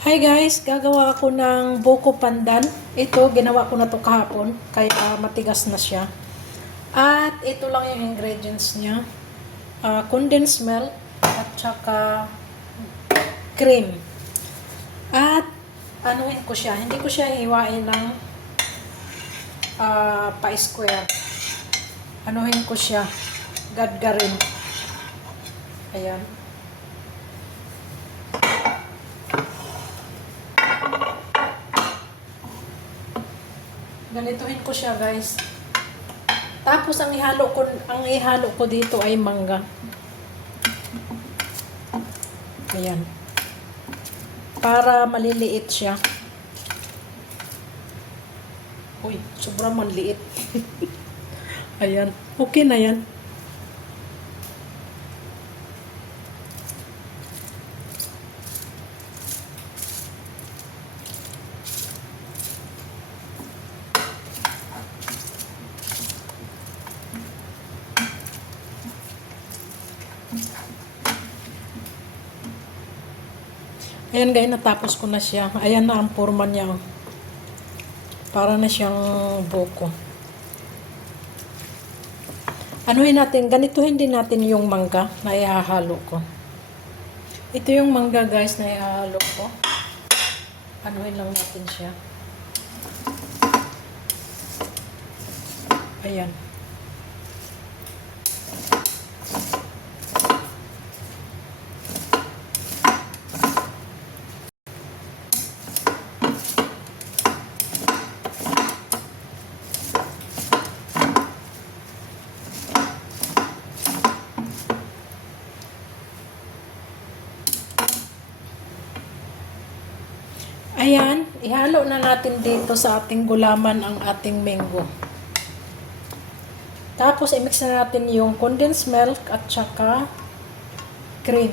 Hi guys, gagawa ako ng buko pandan. Ito, ginawa ko na to kahapon, kaya matigas na siya. At ito lang yung ingredients niya. Ah, condensed milk at saka cream. At anuhin ko siya. Hindi ko siya hiwain ng ah, pa-square. Anuhin ko siya. Gadgarin. Ayan. Ganituhin ko siya, guys. Tapos ang ihalo ko ang ihalo ko dito ay mangga. Ayan. Para maliliit siya. Uy, sobrang maliit. Ayan. Okay na yan. Ayan guys, natapos ko na siya. Ayan na ang forma niya. oh. Para na siyang buko. Anuhin natin, ganituhin din natin yung mangga na ihahalo ko. Ito yung mangga guys na ihahalo ko. Anuhin lang natin siya. Ayan. Ayan, ihalo na natin dito sa ating gulaman ang ating mango. Tapos, i-mix na natin yung condensed milk at saka cream.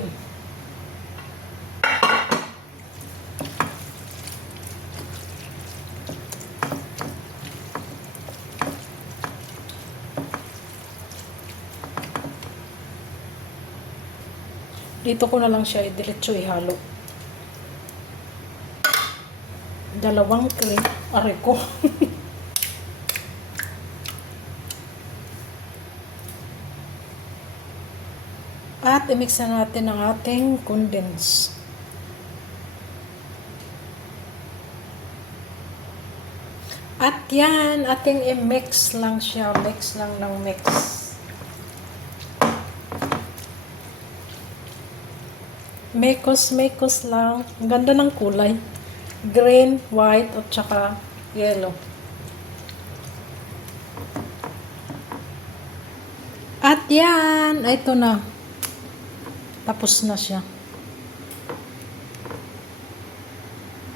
Dito ko na lang siya i-diretso ihalo. Dalawang cream. Aray ko. At i-mix na natin ang ating condense. At yan, ating i-mix lang siya. Mix lang ng mix. Mekos, mekos lang. Ang ganda ng kulay. Green, white, at saka yellow. At yan, ito na. Tapos na siya.